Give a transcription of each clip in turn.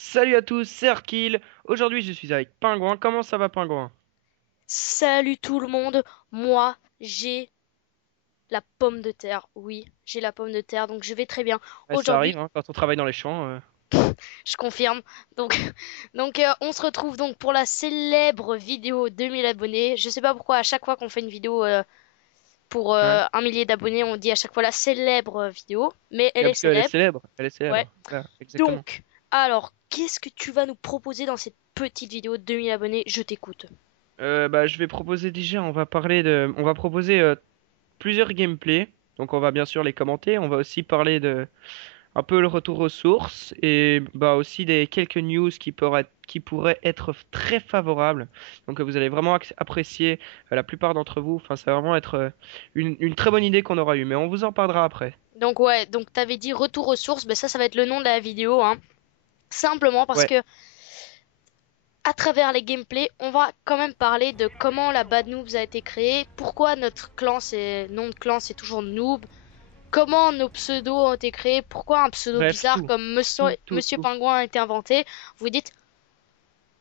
Salut à tous, c'est Arkil. Aujourd'hui, je suis avec Pingouin. Comment ça va, Pingouin? Salut tout le monde, moi j'ai la pomme de terre. Oui, j'ai la pomme de terre, donc je vais très bien. Ouais, ça Aujourd'hui, arrive, hein, quand on travaille dans les champs. je confirme. Donc, on se retrouve donc pour la célèbre vidéo 2000 abonnés. Je sais pas pourquoi à chaque fois qu'on fait une vidéo pour Ouais. 1 millier d'abonnés, on dit à chaque fois la célèbre vidéo, mais elle Mais est parce qu'elle est célèbre. célèbre. Elle est Ouais. célèbre. Voilà, exactement. Donc, alors, qu'est-ce que tu vas nous proposer dans cette petite vidéo 2000 abonnés? Je t'écoute. Je vais proposer déjà, on va proposer plusieurs gameplays. Donc, on va bien sûr les commenter. On va aussi parler de un peu le retour aux sources et bah aussi des quelques news qui pourraient être très favorables. Donc, vous allez vraiment apprécier la plupart d'entre vous. Enfin, ça va vraiment être une très bonne idée qu'on aura eue. Mais on vous en parlera après. Donc ouais, donc t'avais dit retour aux sources, ben ça va être le nom de la vidéo, hein. Simplement parce Ouais. que à travers les gameplays, on va quand même parler de comment la Bad Noobs a été créée, pourquoi notre clan c'est nom de clan c'est toujours Noob, comment nos pseudos ont été créés, pourquoi un pseudo Bref, bizarre tout. comme Tout, tout, Monsieur tout. Pingouin a été inventé. Vous dites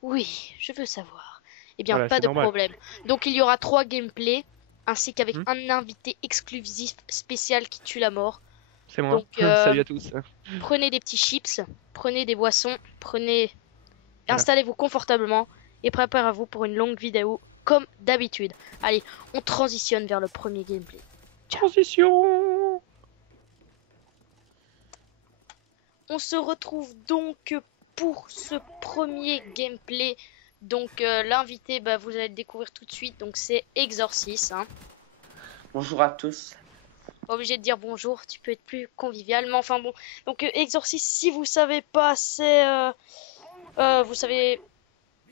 oui, je veux savoir. Eh bien, Voilà, pas c'est de normal. problème. Donc il y aura 3 gameplays ainsi qu'avec Hmm. un invité exclusif spécial qui tue la mort. C'est moi. Donc Salut à tous. prenez des petits chips, prenez des boissons, prenez Voilà. installez-vous confortablement et préparez-vous pour une longue vidéo comme d'habitude. Allez, on transitionne vers le premier gameplay. Ciao. Transition! On se retrouve donc pour ce premier gameplay. Donc l'invité, bah, vous allez le découvrir tout de suite. Donc c'est Exorcis, hein. Bonjour à tous. Pas obligé de dire bonjour, tu peux être plus convivial. Mais enfin bon. Donc Exorcis, si vous savez pas, vous savez,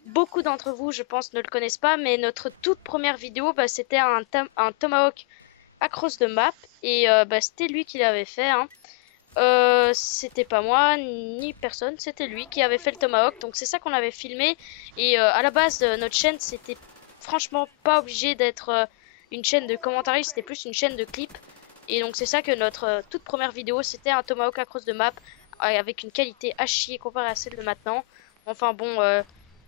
beaucoup d'entre vous, je pense, ne le connaissent pas, mais notre toute première vidéo, bah, c'était un Tomahawk Across the Map, et bah, c'était lui qui l'avait fait, hein. C'était pas moi ni personne, c'était lui qui avait fait le Tomahawk, donc c'est ça qu'on avait filmé. Et à la base, notre chaîne, c'était franchement pas obligé d'être une chaîne de commentaires, c'était plus une chaîne de clips. Et donc c'est ça que notre toute première vidéo, c'était un Tomahawk Across the Map avec une qualité à chier comparée à celle de maintenant. Enfin bon,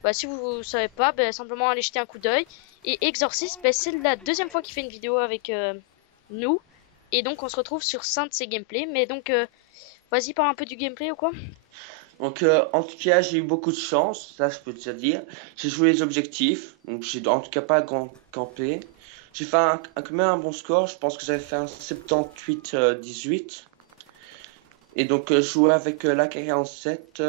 bah, si vous savez pas, bah, simplement allez jeter un coup d'œil. Et Exorcist, bah, c'est la deuxième fois qu'il fait une vidéo avec nous. Et donc on se retrouve sur 5 de ses gameplays. Mais donc vas-y, parle un peu du gameplay ou quoi? Donc, en tout cas, j'ai eu beaucoup de chance, ça je peux te dire. J'ai joué les objectifs, donc j'ai en tout cas pas campé. J'ai fait quand même un bon score, je pense que j'avais fait un 78-18. Et donc, je jouais avec l'AK-47,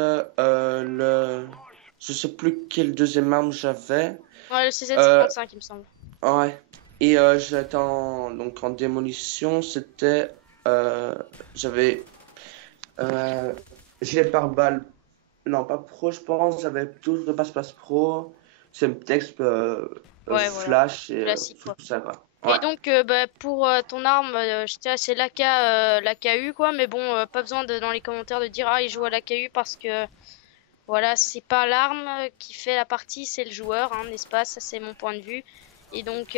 je sais plus quelle deuxième arme j'avais. Ouais, le Euh, CZ55 il me semble. ouais. Et j'étais donc en démolition, c'était. J'avais. Euh, gilet pare-balles. Non, pas pro, je pense. J'avais plutôt de passe-passe pro, Semtex, Ouais, voilà. Flash et Classique quoi. tout ça, quoi. Et Ouais. donc bah, pour ton arme, je dirais c'est l'AKU quoi. Mais bon, pas besoin dans les commentaires de dire ah il joue à l'AKU parce que voilà, c'est pas l'arme qui fait la partie, c'est le joueur, hein, n'est-ce pas? Ça c'est mon point de vue. Et donc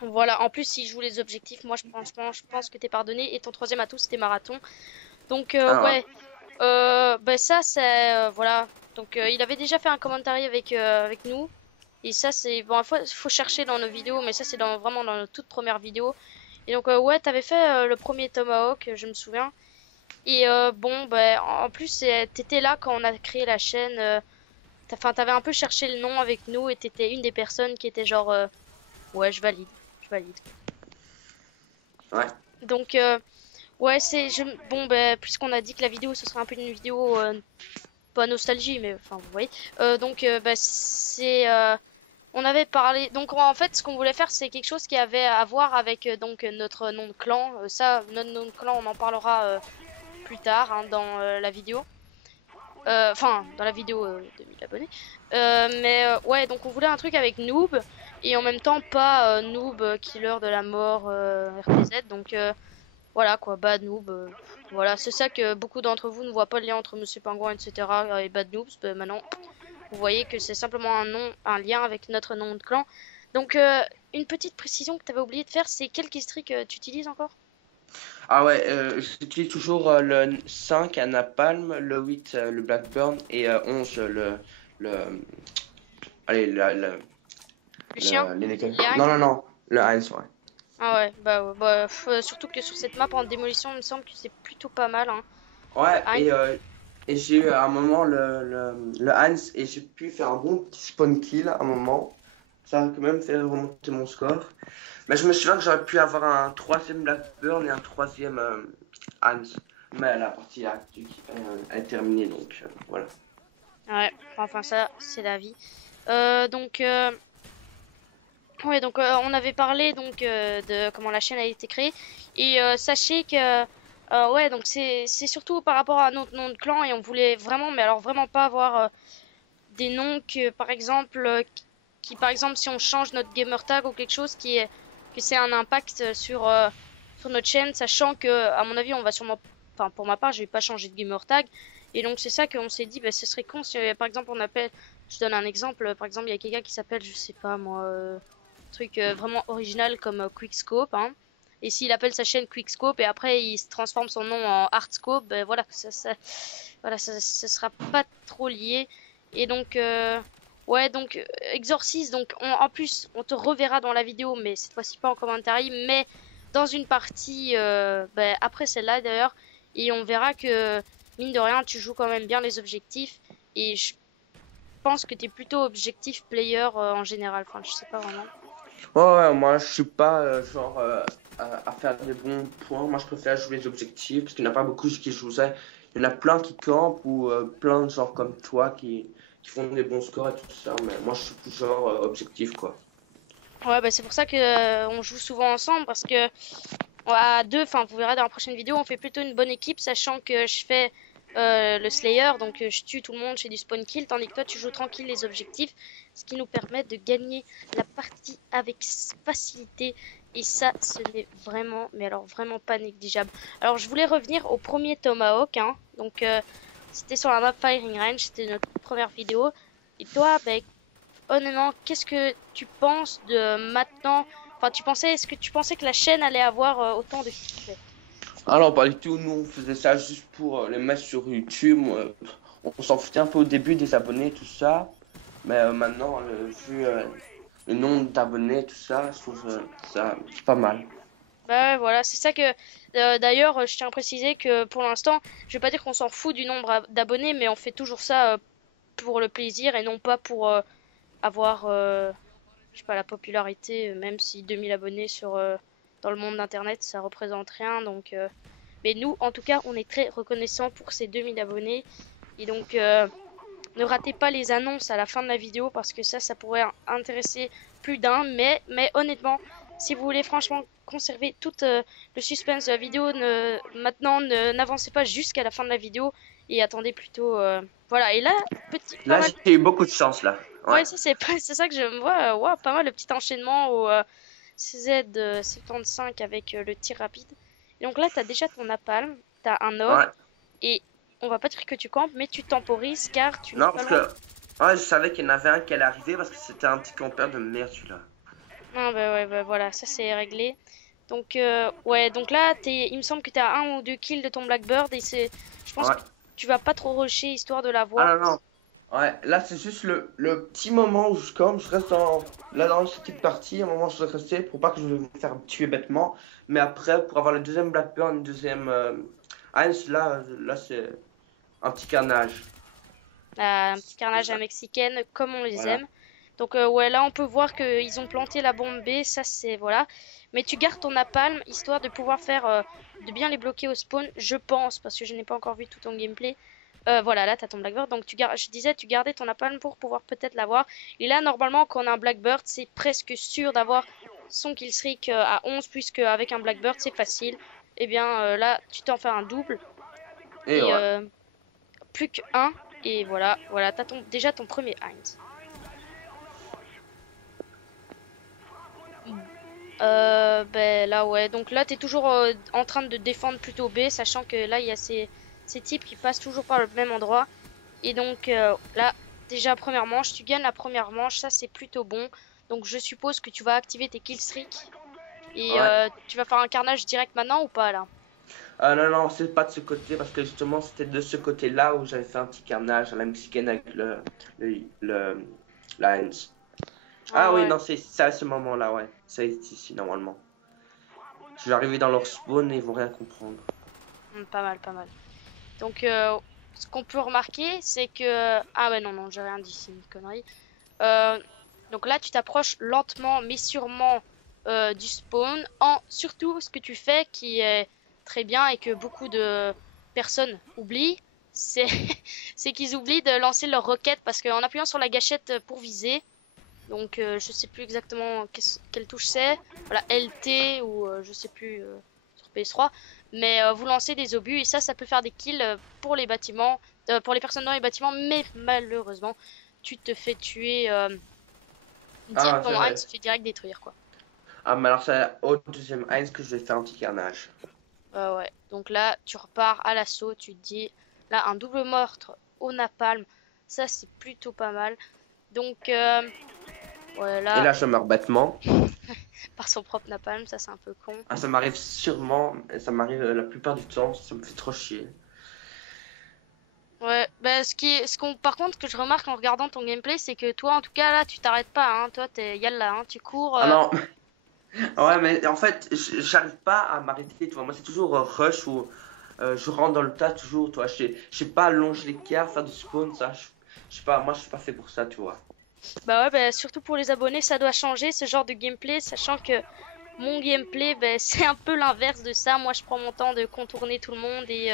voilà, en plus s'il joue les objectifs, moi je pense que t'es pardonné. Et ton troisième atout c'était marathon. Donc Ah, ouais, bah ça c'est voilà. Donc il avait déjà fait un commentaire avec nous. Et ça c'est bon, faut chercher dans nos vidéos, mais ça c'est vraiment dans nos toutes premières vidéos. Et donc ouais, t'avais fait le premier Tomahawk, je me souviens. Et bon, bah, en plus t'étais là quand on a créé la chaîne. Enfin, t'avais un peu cherché le nom avec nous et t'étais une des personnes qui était genre ouais, je valide. ouais. Donc ouais, bon bah puisqu'on a dit que la vidéo ce serait un peu une vidéo pas nostalgie mais enfin vous voyez. Donc bah c'est on avait parlé donc en fait ce qu'on voulait faire c'est quelque chose qui avait à voir avec donc notre nom de clan. Ça notre nom de clan on en parlera plus tard hein, dans la vidéo. Enfin, dans la vidéo de 1000 abonnés. Mais ouais, donc on voulait un truc avec Noob et en même temps pas Noob Killer de la mort RPZ. Donc voilà quoi, Bad Noob. Voilà, c'est ça que beaucoup d'entre vous ne voient pas le lien entre Monsieur Pingouin, etc. et Bad Noobs. Ben, maintenant, vous voyez que c'est simplement un nom, un lien avec notre nom de clan. Donc une petite précision que tu avais oublié de faire, c'est quel killstreak tu utilises encore? Ah ouais, j'utilise toujours le 5 à Napalm, le 8 le Blackburn et 11 le allez Le chien? Les Non Heinz? non non, le Heinz ouais. Ah ouais, bah, surtout que sur cette map en démolition, il me semble que c'est plutôt pas mal, hein. Le Ouais Heinz. et j'ai eu à un moment le Heinz et j'ai pu faire un bon petit spawn kill à un moment. Ça a quand même fait remonter mon score. Mais je me souviens que j'aurais pu avoir un troisième Blackburn et un troisième Heinz. Mais la partie est terminée donc voilà. Ouais, enfin ça, c'est la vie. Donc, ouais, donc on avait parlé donc de comment la chaîne a été créée et sachez que ouais, donc c'est surtout par rapport à notre nom de clan et on voulait vraiment, mais alors vraiment pas avoir des noms que par exemple qui par exemple si on change notre gamer tag ou quelque chose qui est que c'est un impact sur notre chaîne, sachant que à mon avis on va sûrement, enfin pour ma part je vais pas changer de gamer tag et donc c'est ça qu'on s'est dit, bah, ce serait con si par exemple on appelle, je donne un exemple, par exemple il y a quelqu'un qui s'appelle je sais pas moi truc vraiment original comme Quickscope, hein. Et s'il appelle sa chaîne Quickscope et après il se transforme son nom en Artscope, ben voilà, voilà, ça sera pas trop lié. Et donc, ouais, donc Exorcist, donc en plus on te reverra dans la vidéo, mais cette fois-ci pas en commentaire, mais dans une partie ben, après celle-là d'ailleurs, et on verra que mine de rien tu joues quand même bien les objectifs. Et je pense que t'es plutôt objectif player en général, enfin je sais pas vraiment. Ouais, moi je suis pas genre à faire des bons points. Moi je préfère jouer les objectifs parce qu'il n'y en a pas beaucoup qui jouent ça. Il y en a plein qui campent ou plein de gens comme toi qui font des bons scores et tout ça. Mais moi je suis plus genre objectif quoi. Ouais, bah c'est pour ça que on joue souvent ensemble parce que à deux, enfin vous verrez dans la prochaine vidéo, on fait plutôt une bonne équipe, sachant que je fais le Slayer, donc je tue tout le monde, je fais du spawn kill, tandis que toi tu joues tranquille les objectifs, ce qui nous permet de gagner la partie avec facilité. Et ça, ce n'est vraiment, mais alors vraiment pas négligeable. Alors je voulais revenir au premier Tomahawk, hein. Donc c'était sur la map Firing Range, c'était notre première vidéo. Et toi, ben, honnêtement, qu'est-ce que tu penses de maintenant? Enfin, est-ce que tu pensais que la chaîne allait avoir autant de succès? Alors pas du tout, nous on faisait ça juste pour les mettre sur YouTube. On s'en foutait un peu au début des abonnés, tout ça. Mais maintenant, vu le nombre d'abonnés, tout ça, je trouve ça pas mal. Bah ouais, voilà, c'est ça que d'ailleurs, je tiens à préciser que pour l'instant, je vais pas dire qu'on s'en fout du nombre d'abonnés, mais on fait toujours ça pour le plaisir et non pas pour avoir, je sais pas, la popularité, même si 2000 abonnés sur dans le monde d'internet, ça représente rien. Donc, mais nous, en tout cas, on est très reconnaissants pour ces 2000 abonnés. Et donc, ne ratez pas les annonces à la fin de la vidéo parce que ça pourrait intéresser plus d'un. Mais honnêtement, si vous voulez franchement conserver tout le suspense de la vidéo, maintenant, n'avancez pas jusqu'à la fin de la vidéo et attendez plutôt. Voilà, et là, pas Là, mal. j'ai eu beaucoup de chance là. Ouais. Ouais, ça c'est ça que je me vois. Ouais, pas mal le petit enchaînement au CZ75 avec le tir rapide. Et donc là, t'as déjà ton napalm, t'as un og, Ouais. et on va pas dire que tu campes, mais tu temporises car tu n'es Non, pas parce loin. que ouais, je savais qu'il y en avait un qui allait arriver parce que c'était un petit campeur de merde celui-là. Ah bah ouais, bah voilà, ça c'est réglé. Donc ouais, donc là, il me semble que t'as un ou deux kills de ton Blackbird et je pense Ouais. que tu vas pas trop rusher histoire de l'avoir. Ah non, non. Ouais, là c'est juste le petit moment où je campe, je reste là dans cette petite partie, un moment où je dois rester pour pas que je me faire tuer bêtement. Mais après, pour avoir le deuxième Blackburn, une deuxième Heinz, là c'est un petit carnage. Un petit C'est carnage à ça. mexicaine comme on les Voilà. aime. Donc ouais, là on peut voir qu'ils ont planté la bombe B, ça c'est voilà. Mais tu gardes ton napalm histoire de pouvoir faire de bien les bloquer au spawn, je pense, parce que je n'ai pas encore vu tout ton gameplay. Voilà, là t'as ton Blackbird, donc je disais tu gardais ton napalm pour pouvoir peut-être l'avoir. Et là normalement quand on a un Blackbird, c'est presque sûr d'avoir son kill streak à 11 puisque avec un Blackbird c'est facile. Et bien là tu t'en fais un double Et et ouais. plus qu'un. Et voilà, voilà, t'as déjà ton premier Heinz. Ben là ouais, donc là t'es toujours en train de défendre plutôt B, sachant que là il y a ces types qui passent toujours par le même endroit. Et donc là, déjà première manche, tu gagnes la première manche, ça c'est plutôt bon. Donc je suppose que tu vas activer tes kill streaks. Et Ouais. tu vas faire un carnage direct maintenant ou pas là? Non, non, c'est pas de ce côté, parce que justement, c'était de ce côté-là où j'avais fait un petit carnage à la mexicaine avec la Heinz. Ah Ah oui, ouais, non, c'est à ce moment-là, ouais. C'est ici, normalement. Je vais arriver dans leur spawn et ils vont rien comprendre. pas mal, pas mal. Donc ce qu'on peut remarquer, c'est que... Ah ouais, non, non, j'ai rien dit, c'est une connerie. Euh, donc là, tu t'approches lentement mais sûrement du spawn. Surtout, ce que tu fais qui est très bien et que beaucoup de personnes oublient, c'est c'est qu'ils oublient de lancer leur roquette parce qu'en appuyant sur la gâchette pour viser, donc je sais plus exactement quelle touche c'est, voilà LT ou je sais plus sur PS3, mais vous lancez des obus et ça peut faire des kills pour les bâtiments, pour les personnes dans les bâtiments, mais malheureusement tu te fais tuer Ah, c'est ton Heinz vrai. se fait direct détruire quoi. Ah, mais alors c'est au deuxième Heinz que je vais faire un petit carnage. Ouais. Donc là, tu repars à l'assaut, tu te dis, là, un double meurtre au napalm, ça c'est plutôt pas mal. Donc, ouais, Et là, là, je meurs bêtement. par son propre napalm, ça c'est un peu con. Ah, ça m'arrive sûrement, et ça m'arrive la plupart du temps, ça me fait trop chier. Ouais, bah, par contre, que je remarque en regardant ton gameplay, c'est que toi, en tout cas, là, tu t'arrêtes pas, hein. Toi, t'es yalla, hein. Tu cours. Ah non, ouais, mais en fait, j'arrive pas à m'arrêter, tu vois. Moi, c'est toujours rush ou je rentre dans le tas, toujours, tu vois. Je sais pas allonger l'écart, faire du spawn, ça. Je sais pas, moi, je suis pas fait pour ça, tu vois. Bah ouais, bah, surtout pour les abonnés, ça doit changer ce genre de gameplay, sachant que mon gameplay, bah, c'est un peu l'inverse de ça. Moi, je prends mon temps de contourner tout le monde et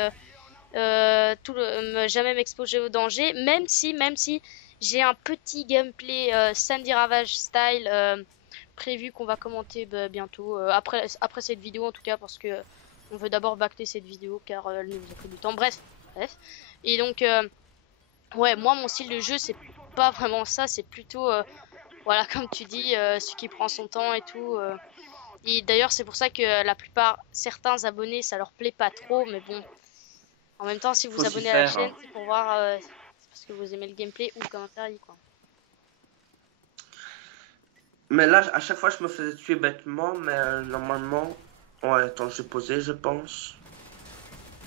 jamais m'exposer au danger, même si j'ai un petit gameplay Sandy Ravage style prévu qu'on va commenter bah, bientôt, après cette vidéo en tout cas, parce que on veut d'abord bâcler cette vidéo car elle nous a pris du temps. Bref. Et donc, ouais, moi mon style de jeu c'est pas vraiment ça, c'est plutôt, voilà, comme tu dis, celui qui prend son temps et tout. Et d'ailleurs, c'est pour ça que certains abonnés, ça leur plaît pas trop, mais bon, en même temps, si Faut vous s'y abonnez à la faire, chaîne, hein. c'est pour voir, c'est parce que vous aimez le gameplay ou le commentaire, quoi. Mais là, à chaque fois, je me faisais tuer bêtement, mais normalement, ouais, attends, je vais poser, je pense.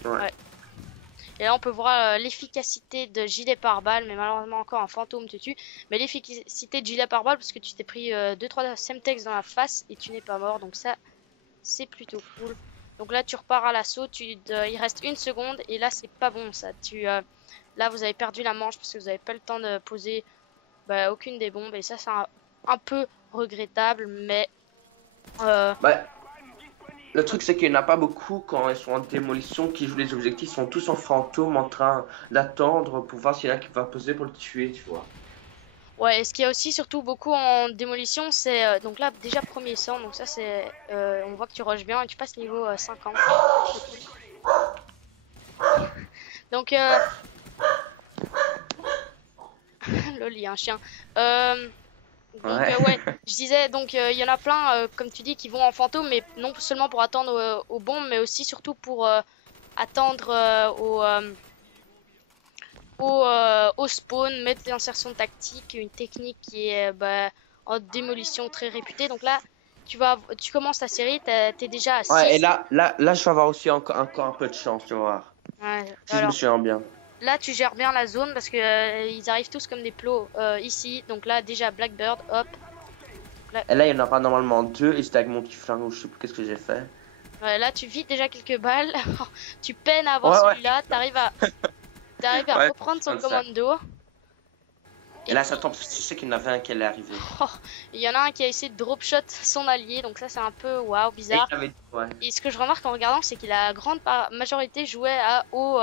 Ouais. Ouais. Et là, on peut voir l'efficacité de gilet pare-balles, mais malheureusement encore un fantôme te tue. Mais l'efficacité de gilet pare-balles, parce que tu t'es pris 2-3 semtex dans la face et tu n'es pas mort, donc ça, c'est plutôt cool. Donc là, tu repars à l'assaut, il reste une seconde, et là, c'est pas bon, ça. Là, vous avez perdu la manche parce que vous n'avez pas le temps de poser bah, aucune des bombes, et ça, c'est un peu regrettable, mais... euh, Bah, le truc, c'est qu'il n'y en a pas beaucoup quand ils sont en démolition qui jouent les objectifs, ils sont tous en fantôme en train d'attendre pour voir s'il y en a qui va poser pour le tuer, tu vois. Ouais, et ce qu'il y a aussi surtout beaucoup en démolition, c'est donc là déjà premier sang, donc ça c'est on voit que tu rushes bien et tu passes niveau 50. C'est cool. Donc lol, il y a un chien. Euh, donc Ouais. ouais, je disais donc il y en a plein comme tu dis qui vont en fantôme, mais non seulement pour attendre aux bombes, mais aussi surtout pour attendre au spawn, mettre l'insertion tactique, une technique qui est bah, en démolition très réputée. Donc là, tu commences ta série, t'es déjà à Ouais, et 6. là, je vais avoir aussi encore un peu de chance, tu vas voir. Ouais, Si je me alors souviens bien. là, tu gères bien la zone parce que ils arrivent tous comme des plots ici. Donc là, déjà Blackbird, hop. Là, Et là, il y en aura normalement deux, et c'était avec mon petit flingue, ou je sais plus qu'est-ce que j'ai fait. ouais, là, tu vides déjà quelques balles. Tu peines à avoir Ouais, ouais. celui-là. T'arrives à Ouais, reprendre son comme ça. commando. Et Et là, puis, ça tombe, je sais qu'il y en avait un qui allait arriver. oh, il y en a un qui a essayé de drop shot son allié. Donc ça, c'est un peu waouh, Et bizarre. il avait... Ouais. Et ce que je remarque en regardant, c'est qu'il a grande majorité joué au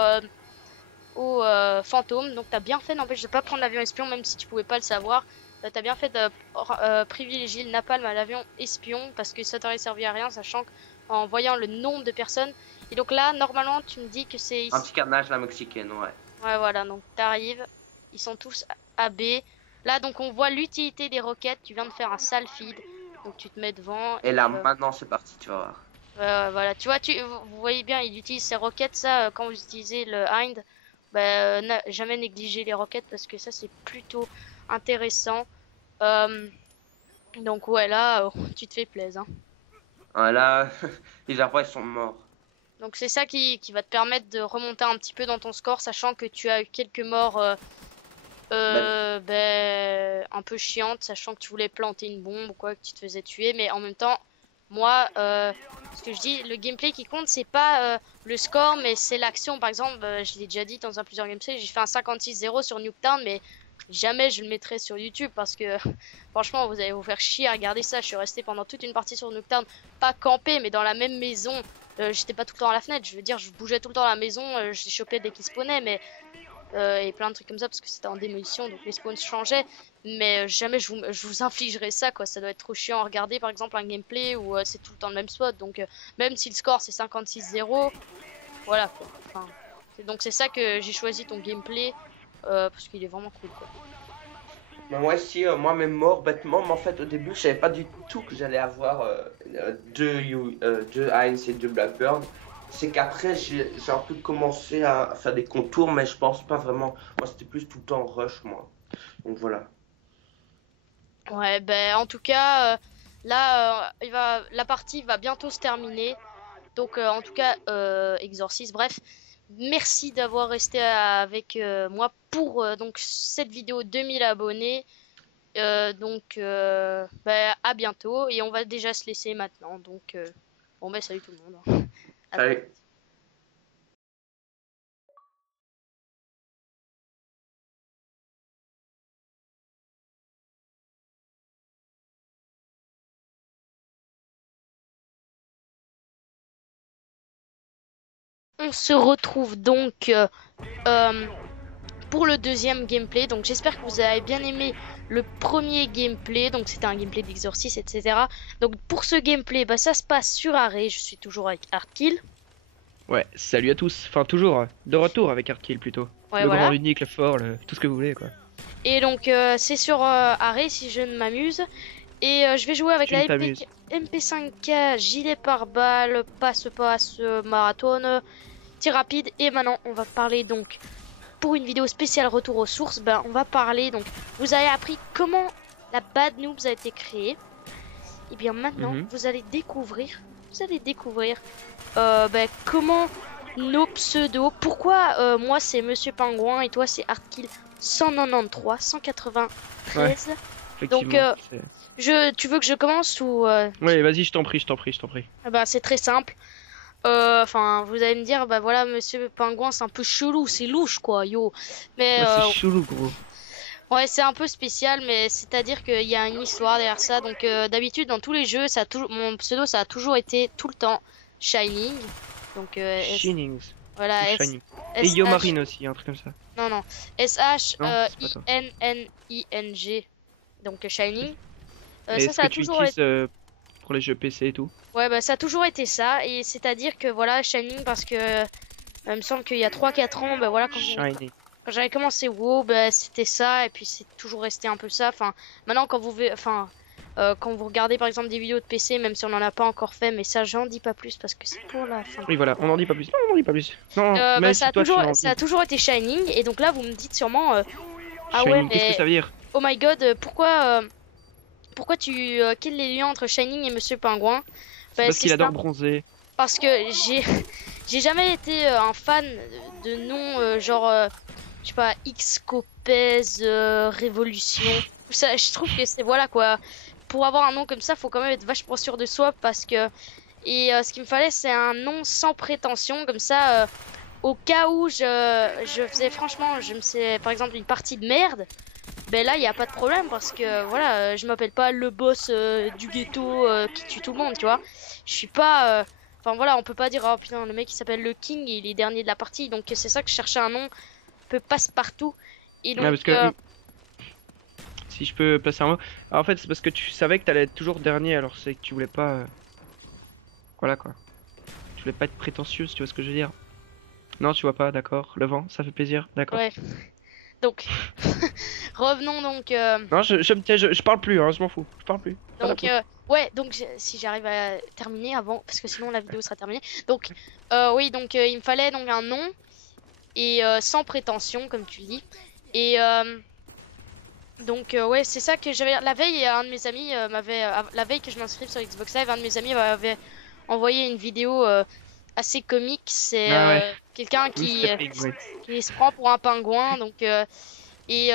fantôme. Donc t'as bien fait, n'empêche de pas prendre l'avion espion, même si tu pouvais pas le savoir. T'as bien fait de privilégier le napalm à l'avion espion parce que ça t'aurait servi à rien, sachant qu'en voyant le nombre de personnes. Et donc là, normalement, tu me dis que c'est Un ici. petit carnage, la mexicaine, ouais. Ouais, voilà, donc t'arrives. Ils sont tous à B. Là, donc on voit l'utilité des roquettes. Tu viens de faire un sale feed. Donc tu te mets devant Et et là, maintenant, c'est parti, tu vas voir. voilà, tu vois, vous voyez bien, il utilise ses roquettes, ça, quand vous utilisez le Hind, bah, jamais négliger les roquettes parce que ça, c'est plutôt intéressant. Euh, donc, ouais, là, tu te fais plaisir. Hein. Ah, là, les arbres ils sont morts. Donc c'est ça qui va te permettre de remonter un petit peu dans ton score, sachant que tu as eu quelques morts Bah, un peu chiantes, sachant que tu voulais planter une bombe ou quoi, que tu te faisais tuer. Mais en même temps, moi, ce que je dis, le gameplay qui compte, c'est pas le score, mais c'est l'action. Par exemple, je l'ai déjà dit dans un plusieurs gameplays, j'ai fait un 56-0 sur Nuketown, mais jamais je le mettrai sur YouTube parce que franchement, vous allez vous faire chier à regarder ça. Je suis resté pendant toute une partie sur Nuketown, pas campé, mais dans la même maison. J'étais pas tout le temps à la fenêtre, je veux dire, je bougeais tout le temps à la maison, je les chopais dès qu'ils spawnaient, mais et plein de trucs comme ça parce que c'était en démolition, donc les spawns changeaient. Mais jamais je vous infligerai ça, quoi. Ça doit être trop chiant à regarder, par exemple, un gameplay où c'est tout le temps le même spot. Donc même si le score c'est 56-0, voilà, quoi. Enfin, donc c'est ça que j'ai choisi ton gameplay parce qu'il est vraiment cool, quoi. mais moi aussi, moi même mort bêtement, mais en fait au début je savais pas du tout que j'allais avoir deux Heinz et deux Blackbird. C'est qu'après j'ai un peu commencé à faire des contours, mais je pense pas vraiment. Moi c'était plus tout le temps rush moi. Donc voilà. Ouais, ben en tout cas, là, la partie va bientôt se terminer. Donc en tout cas, Exorcist, bref, merci d'avoir resté avec moi pour donc cette vidéo 2000 abonnés. Donc bah, à bientôt et on va déjà se laisser maintenant. Donc bon bah salut tout le monde. À très Allez. vite. On se retrouve donc euh, pour le deuxième gameplay. Donc j'espère que vous avez bien aimé le premier gameplay. Donc c'était un gameplay d'Exorcist, etc. Donc pour ce gameplay, bah, ça se passe sur Arrêt. Je suis toujours avec Hardkill. Ouais, salut à tous. Enfin, toujours, de retour avec Hardkill plutôt. Ouais, Le grand, voilà. l'unique, le fort, tout ce que vous voulez, quoi. Et donc c'est sur Arrêt si je ne m'amuse. Et je vais jouer avec Tu ne la t'amuses. MP5K, gilet pare-balles, passe-passe, marathon, tir rapide. Et maintenant, on va parler donc, pour une vidéo spéciale retour aux sources, ben, on va parler donc, vous avez appris comment la Bad Noobs a été créée. Et bien maintenant, Mhm. vous allez découvrir ben, comment nos pseudos, pourquoi moi c'est Monsieur Pingouin et toi c'est Hardkill 193, 193. Donc Effectivement. tu veux que je commence ou Ouais, vas-y, je t'en prie, je t'en prie, je t'en prie. bah, c'est très simple. Enfin, vous allez me dire, bah voilà, Monsieur Pingouin, c'est un peu chelou, c'est louche, quoi, yo. Mais Ouais, c'est chelou, gros. ouais, c'est un peu spécial, mais c'est-à-dire qu'il y a une histoire derrière ça. Donc d'habitude, dans tous les jeux, ça a toujours, mon pseudo, ça a toujours été tout le temps Shining. Donc Shinings. Ou voilà, Shining. Et S H, Yomarine aussi, un truc comme ça. non non, S H Non, c'est pas I toi. N N I N G. Donc Shining. Et Ça, est-ce ça que a tu toujours été. utilises pour les jeux PC et tout? Ouais, bah ça a toujours été ça. Et c'est-à-dire que voilà, Shining, parce que il me semble qu'il y a 3 4 ans, bah voilà, Shining. quand j'avais commencé WoW, bah c'était ça. Et puis c'est toujours resté un peu ça. Enfin, maintenant, quand vous regardez par exemple des vidéos de PC, même si on n'en a pas encore fait, mais ça, j'en dis pas plus parce que c'est pour la fin. Oui, voilà, on n'en dit pas plus. Non, on n'en dit pas plus. Non, Bah, mais si toi tu n'en ça a dis. toujours été Shining. Et donc là, vous me dites sûrement, ah ouais, Shining, qu'est-ce que mais ça veut dire? oh my god, pourquoi quel est le lien entre Shining et Monsieur Pingouin? C'est Bah, parce c'est qu'il adore simple. bronzer. Parce que j'ai jamais été un fan de noms genre je sais pas X Copez Révolution. Ça, je trouve que c'est voilà quoi. Pour avoir un nom comme ça, faut quand même être vachement sûr de soi parce que ce qu'il me fallait c'est un nom sans prétention comme ça au cas où je faisais franchement je me sais par exemple une partie de merde. Ben là, il n'y a pas de problème parce que voilà, je m'appelle pas le boss du ghetto qui tue tout le monde, tu vois. Je suis pas. Enfin voilà, on peut pas dire, oh putain, le mec il s'appelle le King, il est dernier de la partie. Donc c'est ça que je cherchais un nom un peu passe-partout. Et Ouais, donc, parce que si je peux placer un mot. Alors, en fait, c'est parce que tu savais que t'allais être toujours dernier, alors c'est que tu voulais pas. Voilà quoi. Tu voulais pas être prétentieuse, tu vois ce que je veux dire? Non, tu vois pas, d'accord. Le vent, ça fait plaisir, d'accord. ouais. Donc, revenons donc. Non, je me tais, je parle plus, hein, je m'en fous. Je parle plus. Rien à Donc, foutre. ouais, donc si j'arrive à terminer avant, parce que sinon la vidéo sera terminée. Donc, oui, donc il me fallait donc un nom et sans prétention, comme tu dis. Et Donc ouais, c'est ça que j'avais la veille. Un de mes amis la veille que je m'inscrive sur Xbox Live, un de mes amis m'avait envoyé une vidéo assez comique. C'est Ah ouais, quelqu'un Mr. Penguin. qui se prend pour un pingouin. Donc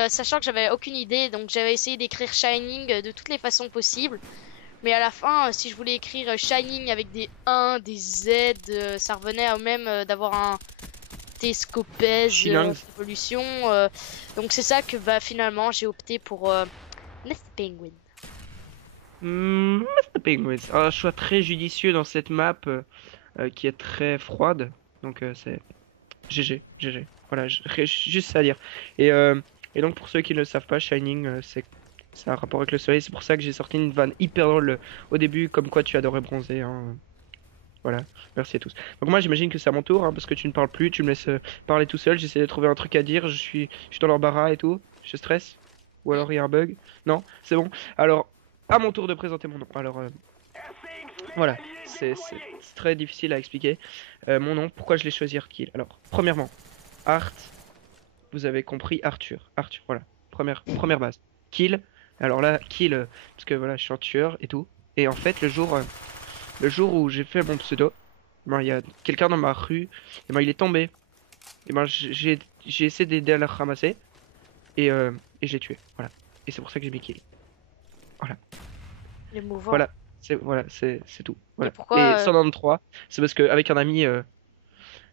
sachant que j'avais aucune idée, donc j'avais essayé d'écrire Shining de toutes les façons possibles. Mais à la fin, si je voulais écrire Shining avec des 1, des Z, ça revenait au même d'avoir un télescopèse Shining. évolution. Donc c'est ça que bah, finalement j'ai opté pour Mr. Penguin. Mr. Penguin. Un choix très judicieux dans cette map qui est très froide. Donc c'est GG, GG. Voilà, juste ça à dire. Et donc pour ceux qui ne le savent pas, Shining, c'est un rapport avec le soleil. C'est pour ça que j'ai sorti une vanne hyper drôle au début, comme quoi tu adorais bronzer. Hein. Voilà, merci à tous. Donc moi j'imagine que c'est à mon tour, hein, parce que tu ne parles plus, tu me laisses parler tout seul. J'essaie de trouver un truc à dire. Je suis dans l'embarras et tout. Je stresse. Ou alors il y a un bug. Non, c'est bon. Alors, à mon tour de présenter mon nom. Alors, voilà, c'est très difficile à expliquer. Mon nom, pourquoi je l'ai choisi Arkil. Alors, premièrement, Art, vous avez compris Arthur. Arthur, voilà, première base. Kill, alors là, Kill, parce que voilà, je suis un tueur et tout. Et en fait, le jour où j'ai fait mon pseudo, ben, il y a quelqu'un dans ma rue, et ben, il est tombé. Et ben, j'ai essayé d'aider à le ramasser, et je l'ai tué. Voilà. Et c'est pour ça que j'ai mis Kill. Voilà. Les mouvants. C'est tout. Et Voilà. pourquoi Et 193, c'est parce qu'avec un ami,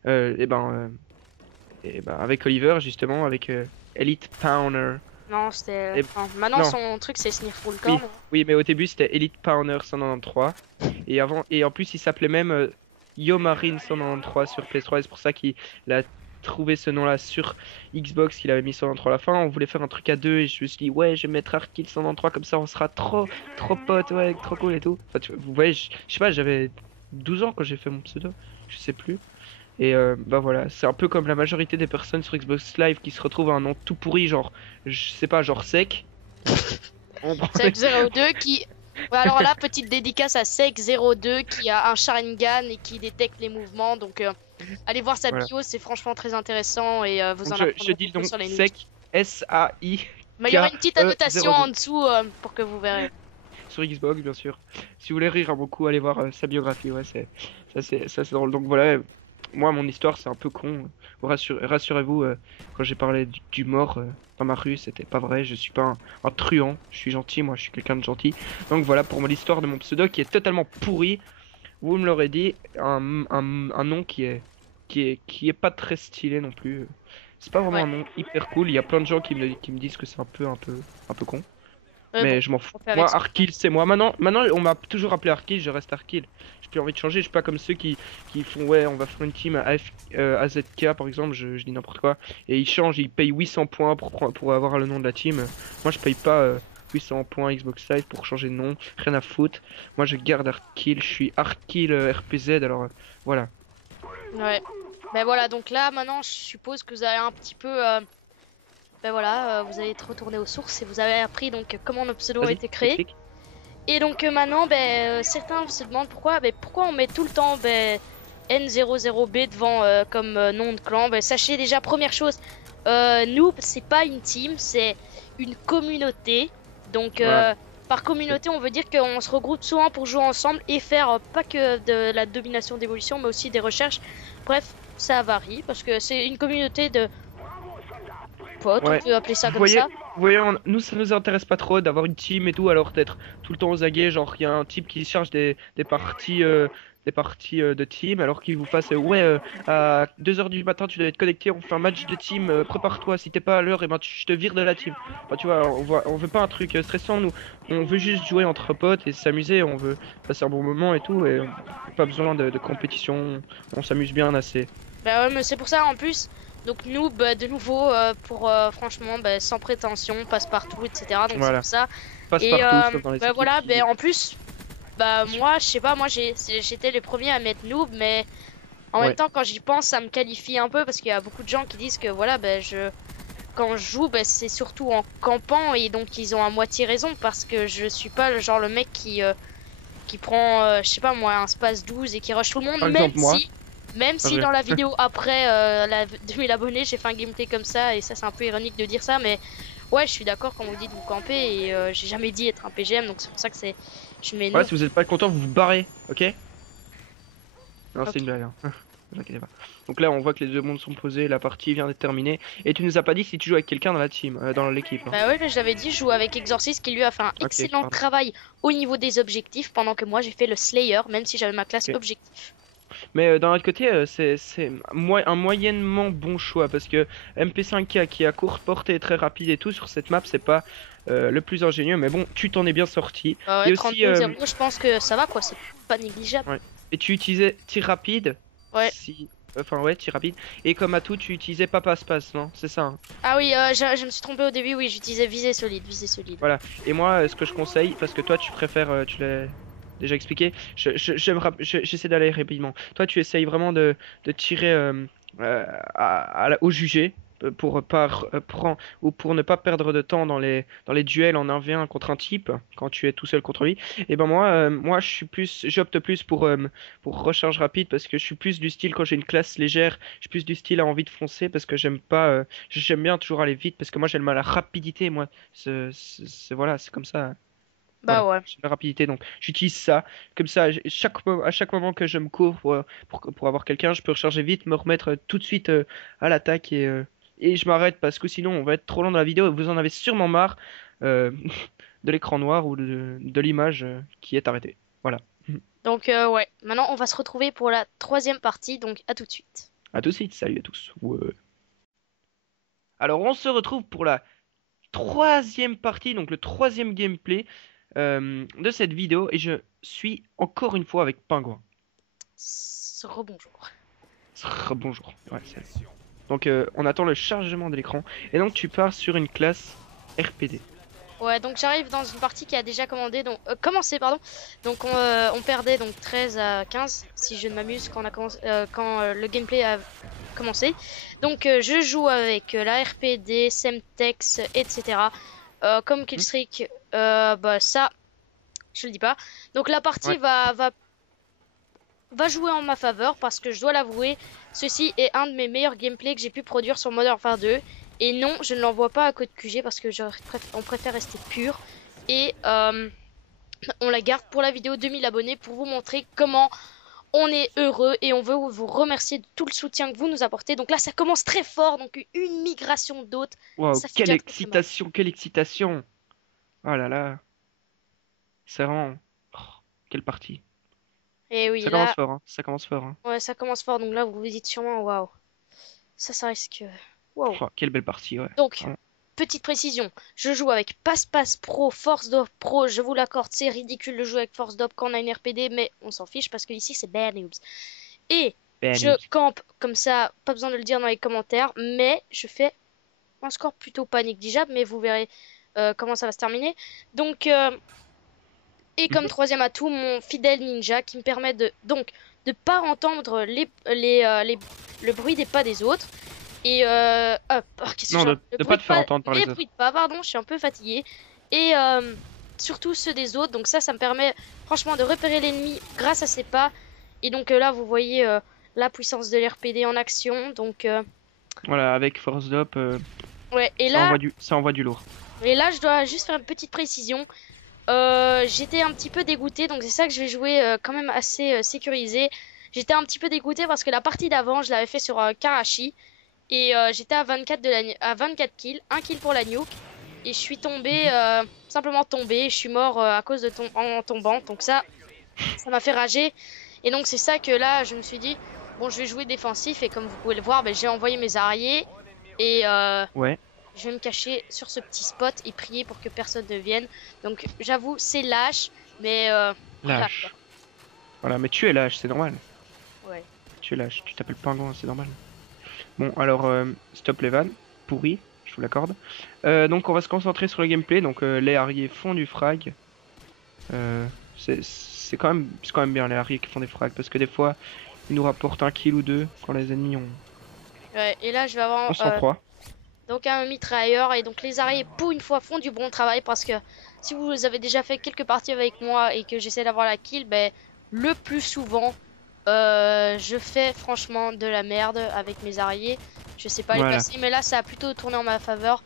et ben avec Oliver justement, avec Elite Pounder. Non, c'était. Et- Enfin, maintenant non. son truc c'est Sniffle Oui, Corn. oui, mais au début c'était Elite Pounder 193. Et en plus il s'appelait même Yomarine 193 sur PS3. Et c'est pour ça qu'il a trouvé ce nom-là sur Xbox, qu'il avait mis 193 à la fin. On voulait faire un truc à deux et je me suis dit ouais, je vais mettre Arkil 193 comme ça on sera trop potes, ouais, trop cool et tout. Enfin, vous voyez, je sais pas, j'avais 12 ans quand j'ai fait mon pseudo, je sais plus. Et bah voilà, c'est un peu comme la majorité des personnes sur Xbox Live qui se retrouvent à un nom tout pourri, genre, je sais pas, genre sec. On prend- Sec 02 qui. Ouais, alors là, petite dédicace à Sec 02 qui a un Sharingan et qui détecte les mouvements. Donc allez voir sa Voilà. bio, c'est franchement très intéressant et vous Donc en je apprendrez dis le beaucoup nom sur les news. sec, S-A-I, Mais il y aura une petite annotation 02. en dessous pour que vous verrez. Sur Xbox, bien sûr. Si vous voulez rire beaucoup, allez voir sa biographie, ouais, ça c'est drôle. Donc voilà, moi mon histoire c'est un peu con. Rassurez-vous, quand j'ai parlé du mort dans ma rue, c'était pas vrai, je suis pas un truand, je suis gentil, moi je suis quelqu'un de gentil. Donc voilà pour l'histoire de mon pseudo qui est totalement pourri. Vous me l'aurez dit, un nom qui est pas très stylé non plus. C'est pas vraiment Ouais. un nom hyper cool, il y a plein de gens qui me disent que c'est un peu con. Mais Bon, je m'en fous. on fait avec Moi, ça. Arkil, c'est moi. Maintenant, on m'a toujours appelé Arkil, je reste Arkil. J'ai plus envie de changer. Je suis pas comme ceux qui font, ouais, on va faire une team AZK par exemple, je dis n'importe quoi. Et ils changent, ils payent 800 points pour avoir le nom de la team. Moi, je paye pas 800 points Xbox Live pour changer de nom. Rien à foutre. Moi, je garde Arkil. Je suis Arkil RPZ. Alors, voilà. Ouais. Ben voilà, donc là maintenant je suppose que vous avez un petit peu. Ben voilà, vous allez être retourné aux sources et vous avez appris donc comment nos pseudos ont Vas-y, été créés. explique. Et donc maintenant, certains se demandent pourquoi on met tout le temps N00B devant comme nom de clan. Sachez déjà, première chose, Noob, c'est pas une team, c'est une communauté. Donc Voilà. par communauté, on veut dire qu'on se regroupe souvent pour jouer ensemble et faire pas que de la domination d'évolution, mais aussi des recherches. Bref, ça varie parce que c'est une communauté de potes, Ouais. on peut appeler ça Vous comme voyez, ça. vous voyez, nous ça nous intéresse pas trop d'avoir une team et tout, alors d'être tout le temps aux aguets, genre il y a un type qui charge des parties, de team, alors qu'il vous fasse ouais à 2h du matin tu dois être connecté, on fait un match de team, prépare-toi, si t'es pas à l'heure, et ben je te vire de la team. Enfin, tu vois, on veut pas un truc stressant, nous, on veut juste jouer entre potes et s'amuser, on veut passer un bon moment et tout, et pas besoin de compétition, on s'amuse bien assez. Bah ouais, mais c'est pour ça en plus. Donc nous, de nouveau, pour franchement, sans prétention, passe-partout, etc. Donc c'est Voilà. pour ça. Passe Et partout, sauf dans les équipes voilà, qui- en plus, moi, je sais pas, moi j'étais les premiers à mettre noob, mais en Ouais. même temps, quand j'y pense, ça me qualifie un peu parce qu'il y a beaucoup de gens qui disent que voilà, quand je joue, c'est surtout en campant et donc ils ont à moitié raison parce que je suis pas le genre le mec qui prend, je sais pas moi, un space 12 et qui rush tout le monde, Par même exemple, moi. si. Même si vrai. dans la vidéo après la 2000 abonnés, j'ai fait un gameplay comme ça, et ça c'est un peu ironique de dire ça, mais Ouais, je suis d'accord quand vous dites vous camper et j'ai jamais dit être un PGM, donc c'est pour ça que je mets non. Ouais, si vous êtes pas content, vous vous barrez, ok? Non, Ok. c'est une blague. Hein. Vous inquiétez pas. Donc là, on voit que les deux mondes sont posés, la partie vient d'être terminée. Et tu nous as pas dit si tu joues avec quelqu'un dans la team, dans l'équipe. Hein. Bah ouais, mais je l'avais dit, je joue avec Exorcist qui lui a fait un Ok, excellent pardon. travail au niveau des objectifs pendant que moi j'ai fait le Slayer, même si j'avais ma classe Ok. objectif. Mais d'un autre côté, c'est un moyennement bon choix parce que MP5K qui a courte portée, très rapide et tout sur cette map, c'est pas le plus ingénieux. Mais bon, tu t'en es bien sorti. Bah Et ouais, aussi, 32-0, je pense que ça va quoi, c'est pas négligeable. ouais. Et tu utilisais tir rapide. Ouais. Si, enfin ouais, tir rapide. Et comme atout, tu utilisais pas passe-passe, non? C'est ça. Hein. Ah oui, je me suis trompé au début, oui, j'utilisais visée solide, visée solide. Voilà. Et moi, ce que je conseille, parce que toi, tu préfères, tu l'as déjà expliqué, j'essaie d'aller rapidement. Toi, tu essayes vraiment de tirer au jugé pour pas prendre ou pour ne pas perdre de temps dans les duels en 1v1 contre un type quand tu es tout seul contre lui. Et ben moi, j'opte plus pour recharge rapide parce que je suis plus du style quand j'ai une classe légère, je suis plus du style à envie de foncer parce que j'aime pas, j'aime bien toujours aller vite parce que moi j'aime la rapidité, moi. Voilà, c'est comme ça. Bah Voilà, ouais. j'ai la rapidité, donc j'utilise ça. Comme ça, à chaque moment que je me cours pour avoir quelqu'un, je peux recharger vite, me remettre tout de suite à l'attaque et je m'arrête parce que sinon on va être trop long dans la vidéo et vous en avez sûrement marre euh, de l'écran noir ou de l'image qui est arrêtée. Voilà. Donc ouais, maintenant on va se retrouver pour la troisième partie, donc à tout de suite. À tout de suite, salut à tous. Ouais. Alors on se retrouve pour la troisième partie, donc le troisième gameplay de cette vidéo et je suis encore une fois avec Pingouin. Rebonjour. Bonjour. Ouais, donc on attend le chargement de l'écran et donc tu pars sur une classe RPD. Ouais, donc j'arrive dans une partie qui a déjà commencé, pardon. Donc on perdait donc 13 à 15, si je ne m'amuse, quand, on a commencé, quand le gameplay a commencé. Donc je joue avec la RPD, Semtex, etc. Comme Killstreak, bah ça, je le dis pas. Donc la partie Ouais. va jouer en ma faveur parce que je dois l'avouer, ceci est un de mes meilleurs gameplays que j'ai pu produire sur Modern Warfare 2. Et non, je ne l'envoie pas à Code QG parce que on préfère rester pur. Et on la garde pour la vidéo 2000 abonnés pour vous montrer comment on est heureux et on veut vous remercier de tout le soutien que vous nous apportez. Donc là, ça commence très fort, donc une migration d'hôtes. Waouh, Ça fait quelle déjà très, très mal. excitation, quelle excitation. Oh là là, c'est vraiment... oh, quelle partie. Et oui, Ça commence là, fort, hein. Ça commence fort. Hein. ouais, ça commence fort. Donc là, vous vous dites sûrement, waouh, ça risque. Waouh. Oh, quelle belle partie, ouais. Donc, Vraiment. petite précision, je joue avec Passe-Passe Pro, Force Dope Pro, je vous l'accorde, c'est ridicule de jouer avec Force Dope quand on a une RPD, mais on s'en fiche parce que ici c'est bad news. Et je Ben, campe comme ça, pas besoin de le dire dans les commentaires, mais je fais un score plutôt pas négligeable, mais vous verrez comment ça va se terminer. Donc, et comme troisième atout, mon fidèle ninja qui me permet de pas entendre le bruit des pas des autres. Et qu'est-ce que non, j'ai de pas te faire entendre par les les autres. bruits de pas, pardon, je suis un peu fatiguée. Et surtout ceux des autres. Donc ça me permet franchement de repérer l'ennemi grâce à ces pas. Et donc là, vous voyez la puissance de l'RPD en action. Donc Voilà, avec Force Dop, ouais. ça envoie du lourd. Et là, je dois juste faire une petite précision. J'étais un petit peu dégoûtée, donc c'est ça que je vais jouer quand même assez sécurisé. J'étais un petit peu dégoûtée parce que la partie d'avant, je l'avais fait sur Karachi. Et j'étais à 24 à 24 kills, 1 kill pour la nuke. Et je suis tombé, simplement tombé. Je suis mort à cause de en tombant. Donc ça m'a fait rager. Et donc c'est ça que là, je me suis dit, bon, je vais jouer défensif. Et comme vous pouvez le voir, ben, j'ai envoyé mes arriers. Et Ouais, je vais me cacher sur ce petit spot et prier pour que personne ne vienne. Donc j'avoue, c'est lâche. Mais voilà, lâche. Voilà, mais tu es lâche, c'est normal. quoi. Ouais. Tu es lâche, tu t'appelles Pingouin, c'est normal. Bon, alors, stop les vannes, pourri, je vous l'accorde. Donc, on va se concentrer sur le gameplay. Donc, les arriers font du frag. C'est quand même bien les arriers qui font des frags parce que des fois, ils nous rapportent un kill ou deux quand les ennemis ont Ouais, et là, je vais avoir on s'en croit. donc un mitrailleur. Et donc les arriers, pour une fois, font du bon travail. Parce que si vous avez déjà fait quelques parties avec moi et que j'essaie d'avoir la kill, ben, le plus souvent, je fais franchement de la merde avec mes arriers. Je sais pas les Voilà. passer, mais là, ça a plutôt tourné en ma faveur.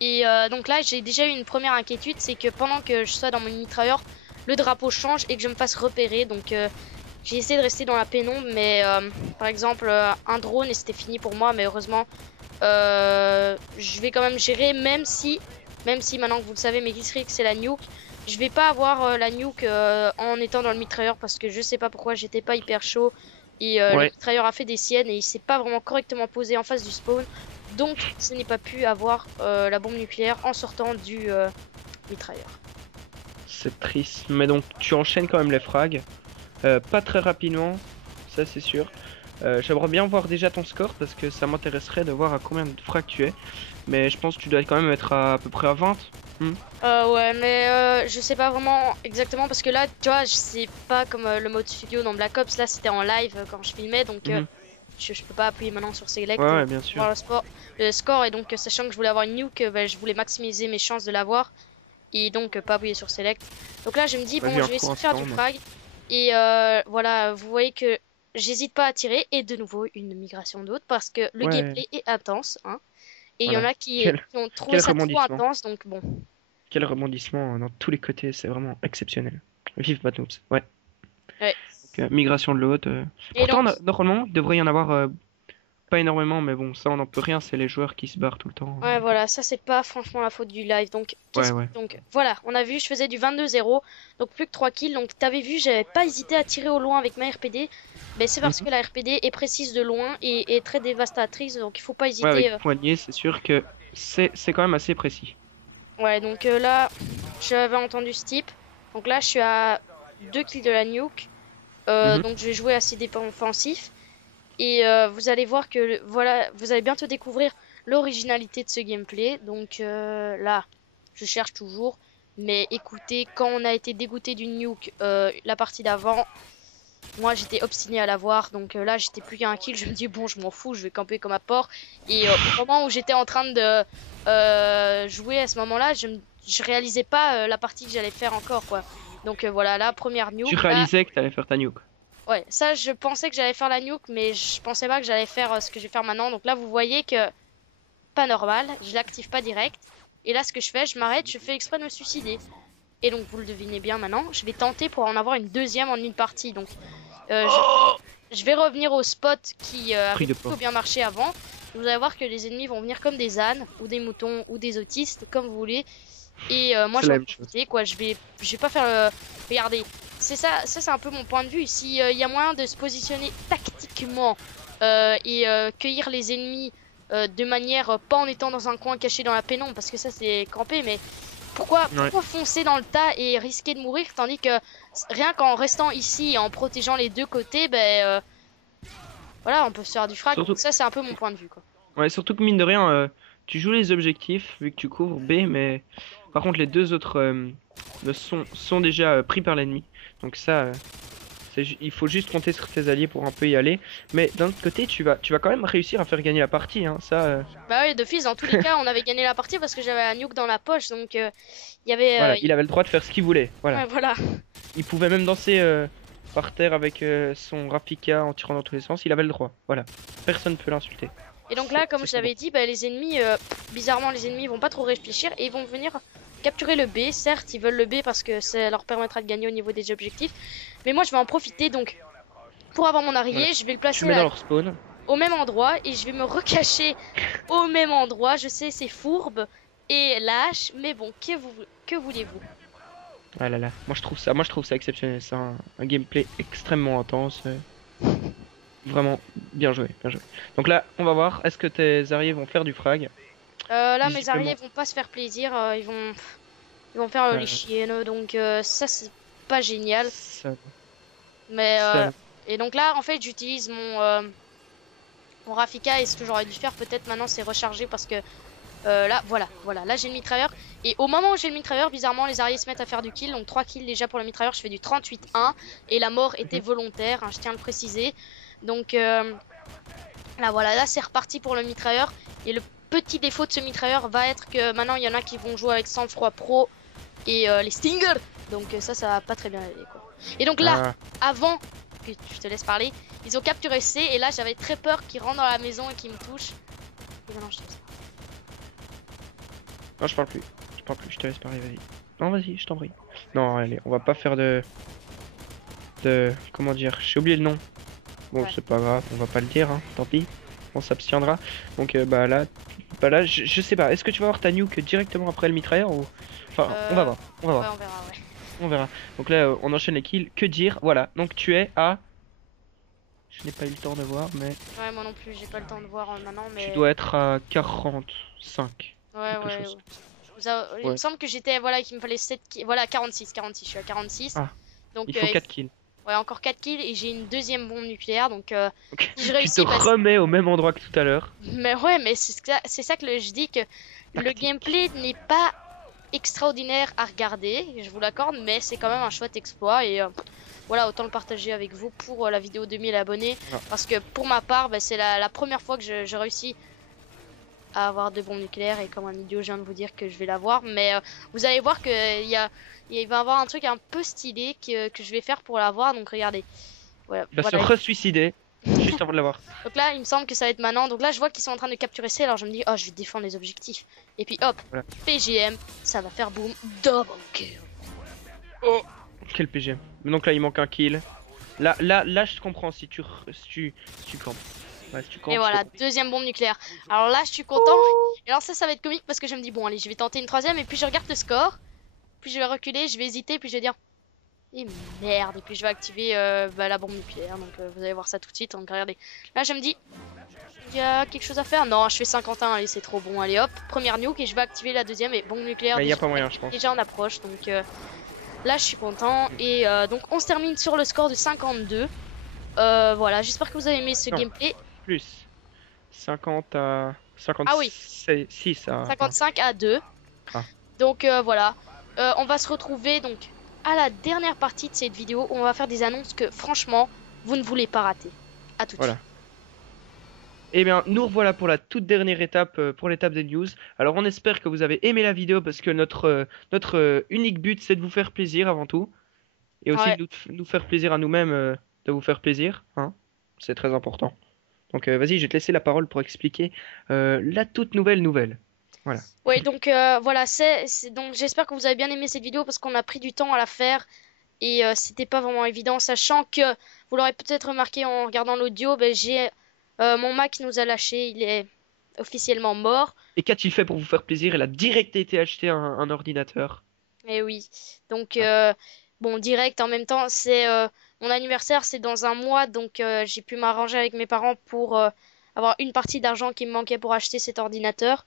Et donc là, j'ai déjà eu une première inquiétude, c'est que pendant que je sois dans mon mitrailleur, le drapeau change et que je me fasse repérer. Donc j'ai essayé de rester dans la pénombre, mais par exemple un drone et c'était fini pour moi. Mais heureusement, je vais quand même gérer, même si maintenant que vous le savez, mes districts c'est la nuke. Je vais pas avoir la nuke en étant dans le mitrailleur parce que je sais pas pourquoi j'étais pas hyper chaud. Et le Ouais, mitrailleur a fait des siennes et il s'est pas vraiment correctement posé en face du spawn. Donc ce n'est pas pu avoir la bombe nucléaire en sortant du mitrailleur. c'est triste. Mais donc, tu enchaînes quand même les frags. Pas très rapidement, ça c'est sûr. J'aimerais bien voir déjà ton score parce que ça m'intéresserait de voir à combien de frags tu es. Mais je pense que tu dois quand même être à peu près à 20. Ouais, mais je sais pas vraiment exactement parce que là, tu vois, c'est pas comme le mode studio dans Black Ops. Là, c'était en live quand je filmais, donc Mhm. je peux pas appuyer maintenant sur Select Ouais, pour ouais, bien sûr. voir le score. Et donc, sachant que je voulais avoir une nuke, bah, je voulais maximiser mes chances de l'avoir et donc pas appuyer sur Select. Donc là, je me dis, Ouais, bon, j'ai un je vais trou essayer de faire du instant, frag. Et voilà, vous voyez que j'hésite pas à tirer. Et de nouveau, une migration d'autres parce que le Ouais, gameplay est intense, hein. Et il y en voilà. a qui Quel, ont trouvé quel ça trop rebondissement. intense, donc bon. Quel rebondissement dans tous les côtés, c'est vraiment exceptionnel. Vive Bad Noobs. Ouais. Ouais. Donc, migration de l'autre. Et Pourtant, donc, normalement, il devrait y en avoir pas énormément, mais bon, ça on n'en peut rien, c'est les joueurs qui se barrent tout le temps. ouais, Donc, voilà, ça c'est pas franchement la faute du live. Donc, ouais, ouais. donc voilà, on a vu, je faisais du 22-0, donc plus que 3 kills. Donc, t'avais vu, j'avais pas hésité à tirer au loin avec ma RPD. Mais c'est parce Mhm. que la RPD est précise de loin et est très dévastatrice, donc il faut pas Ouais, hésiter. avec poignée, c'est sûr que c'est quand même assez précis. Ouais, donc là, j'avais entendu ce type. Donc là, je suis à 2 kills de la nuke. Mhm. Donc, je vais jouer assez défensif. Et vous allez voir que voilà, vous allez bientôt découvrir l'originalité de ce gameplay. Donc là, je cherche toujours. Mais écoutez, quand on a été dégoûté du nuke la partie d'avant, moi j'étais obstiné à l'avoir. Donc là, j'étais plus qu'à un kill. Je me dis, bon, je m'en fous, je vais camper comme un porc. Et au moment où j'étais en train de jouer à ce moment-là, je réalisais pas la partie que j'allais faire encore, quoi. Donc voilà, la première Tu nuke. Là, réalisais que t'allais faire ta nuke. ouais, ça je pensais que j'allais faire la nuke, mais je pensais pas que j'allais faire ce que je vais faire maintenant. Donc là, vous voyez que pas normal, je l'active pas direct. Et là, ce que je fais, je m'arrête, je fais exprès de me suicider. Et donc, vous le devinez bien maintenant, je vais tenter pour en avoir une deuxième en une partie. Donc, euh, je vais revenir au spot qui Prix avait de plutôt porc. bien marché avant. Vous allez voir que les ennemis vont venir comme des ânes, ou des moutons, ou des autistes, comme vous voulez. Et moi, C'est je la vais en même chose. profiter, quoi. Je vais pas faire regardez, c'est ça, c'est un peu mon point de vue. Si y a moyen de se positionner tactiquement et cueillir les ennemis de manière pas en étant dans un coin caché dans la pénombre, parce que ça c'est campé, mais Ouais. pourquoi foncer dans le tas et risquer de mourir, tandis que rien qu'en restant ici et en protégeant les deux côtés, ben voilà, on peut se faire du frag. Surtout, Ça c'est un peu mon point de vue, quoi. ouais, surtout que mine de rien, tu joues les objectifs vu que tu couvres B, mais par contre les deux autres sont déjà pris par l'ennemi. Donc ça, il faut juste compter sur tes alliés pour un peu y aller. Mais d'un autre côté, tu vas quand même réussir à faire gagner la partie, hein. Ça, Bah oui, d'office, dans tous les cas, on avait gagné la partie parce que j'avais un nuke dans la poche, donc il y avait... voilà, il avait le droit de faire ce qu'il voulait. Voilà. ouais, voilà. Il pouvait même danser par terre avec son Rafika en tirant dans tous les sens. Il avait le droit. Voilà. Personne ne peut l'insulter. Et donc là, comme C'est je son droit. l'avais dit, bah, les ennemis, bizarrement, les ennemis vont pas trop réfléchir et ils vont venir capturer le B. Certes, ils veulent le B parce que ça leur permettra de gagner au niveau des objectifs. Mais moi, je vais en profiter. Donc, pour avoir mon Voilà. arrière, je vais le Tu placer mets dans leur spawn. au même endroit et je vais me recacher au même endroit. Je sais, c'est fourbe et lâche, mais bon, que voulez-vous? Ah là là. Moi je trouve ça exceptionnel. C'est un gameplay extrêmement intense. Vraiment bien joué, bien joué. Donc là, on va voir. Est-ce que tes arrières vont faire du frag? Là, mes Visiblement. arrières vont pas se faire plaisir. Ils vont faire les Euh, chiennes. Donc, ça, c'est pas génial. ça, Mais ça- et donc là, en fait, j'utilise mon Rafika et ce que j'aurais dû faire peut-être maintenant, c'est recharger parce que là, voilà, là j'ai le mitrailleur. Et au moment où j'ai le mitrailleur, bizarrement, les arrières se mettent à faire du kill. Donc 3 kills déjà pour le mitrailleur, je fais du 38-1 et la mort était volontaire, hein, je tiens à le préciser. Donc là, voilà, là c'est reparti pour le mitrailleur. Et le petit défaut de ce mitrailleur va être que maintenant il y en a qui vont jouer avec sang-froid pro et les stingers. Donc ça va pas très bien aller, quoi. Et donc là, Ah, avant que je te laisse parler, ils ont capturé C et là j'avais très peur qu'ils rentrent dans la maison et qu'ils me touchent. Et maintenant je te laisse. Non, je parle plus. Je parle plus, je te laisse parler, vas-y. Non, vas-y, je t'en prie. Non, allez, on va pas faire de... Comment dire? J'ai oublié le nom. Bon, Ouais. c'est pas grave, on va pas le dire, hein. Tant pis. On s'abstiendra. Donc, bah là, je sais pas. Est-ce que tu vas avoir ta nuke directement après le mitrailleur ou... Enfin, on va Euh, voir. On va ouais, voir. on verra, ouais. On verra. Donc là, on enchaîne les kills. Que dire? Voilà. Donc tu es à... Je n'ai pas eu le temps de voir, mais Ouais, moi non plus, j'ai pas le temps de voir maintenant, tu mais... dois être à 45. Ouais, Quelque ouais. chose. Il me Ouais. semble que j'étais, voilà, qu'il me fallait 7 kills. Voilà, 46, 46, je suis à 46. Ah, Donc, il faut 4 kills. ouais, encore 4 kills et j'ai une deuxième bombe nucléaire. Donc, Donc, si je tu te réussis, bah, remets au même endroit que tout à l'heure. mais ouais, mais c'est ça que je dis que le Tactique. gameplay n'est pas extraordinaire à regarder, je vous l'accorde, mais c'est quand même un chouette exploit et voilà, autant le partager avec vous pour la vidéo 2000 abonnés. Voilà. Parce que pour ma part, bah, c'est la première fois que je réussis à avoir 2 bombes nucléaires et comme un idiot, je viens de vous dire que je vais l'avoir. Mais vous allez voir qu'il il va y avoir un truc un peu stylé que je vais faire pour l'avoir. Donc regardez. Ouais, Il va se voilà. re-suicider juste avant de l'avoir. Donc là, il me semble que ça va être maintenant. Donc là, je vois qu'ils sont en train de capturer C. Alors je me dis, oh, je vais défendre les objectifs. Et puis hop, Voilà. PGM, ça va faire boum, double kill. Oh, quel PGM. Mais donc là, il manque un kill. Là, je te comprends si tu campes. Ouais, si tu campes, Et voilà, c'est- deuxième bombe nucléaire. Alors là, je suis content. Et alors ça va être comique parce que je me dis, bon, allez, je vais tenter une troisième. Et puis je regarde le score. Puis je vais reculer, je vais hésiter. Puis je vais dire, et merde. Et puis je vais activer la bombe nucléaire. Donc vous allez voir ça tout de suite. Donc regardez. Là, je me dis, il y a quelque chose à faire. Non, je fais 51. Allez, c'est trop bon. Allez, hop, première nuke. Et je vais activer la deuxième. Et bombe nucléaire. Mais il n'y a déjà, pas moyen, je pense. déjà en approche. Donc là, je suis content. Et donc on se termine sur le score de 52. Voilà, j'espère que vous avez aimé ce Non. gameplay. Plus. 50 à... Ah oui. 56 à... 55 à 2. Ah. Donc voilà. On va se retrouver donc à la dernière partie de cette vidéo où on va faire des annonces que franchement vous ne voulez pas rater. À tout de Voilà. suite. Eh bien, nous revoilà pour la toute dernière étape, pour l'étape des news. Alors, on espère que vous avez aimé la vidéo parce que notre unique but, c'est de vous faire plaisir avant tout. Et aussi Ouais. de nous faire plaisir à nous-mêmes, de vous faire plaisir. Hein. C'est très important. Donc, vas-y, je vais te laisser la parole pour expliquer la toute nouvelle nouvelle. Voilà. Ouais, donc voilà, donc j'espère que vous avez bien aimé cette vidéo parce qu'on a pris du temps à la faire et c'était pas vraiment évident, sachant que vous l'aurez peut-être remarqué en regardant l'audio, ben, j'ai mon Mac nous a lâché, il est officiellement mort. Et qu'a-t-il fait pour vous faire plaisir? Il a direct été acheter un ordinateur. Et oui, donc Ah. bon, direct en même temps, c'est mon anniversaire, c'est dans un mois, donc j'ai pu m'arranger avec mes parents pour avoir une partie d'argent qui me manquait pour acheter cet ordinateur.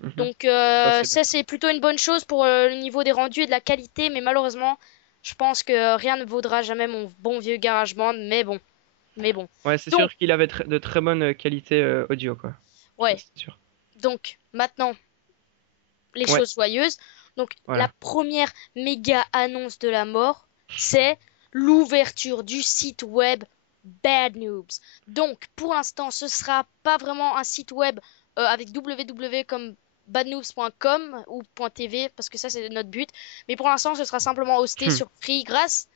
Mhm. Donc Ça, c'est bien. ça, c'est plutôt une bonne chose pour le niveau des rendus et de la qualité, mais malheureusement, je pense que rien ne vaudra jamais mon bon vieux GarageBand, mais bon. Ouais, c'est Donc, sûr qu'il avait de très bonnes qualités audio, quoi. Ça, ouais, c'est sûr. donc maintenant, les Ouais, choses joyeuses. Donc la voilà. première méga annonce de la mort, c'est l'ouverture du site web Bad Noobs. Donc pour l'instant, ce sera pas vraiment un site web avec www comme badnoobs.com ou .tv parce que ça c'est notre but. Mais pour l'instant, ce sera simplement hosté Hmm. sur Free grâce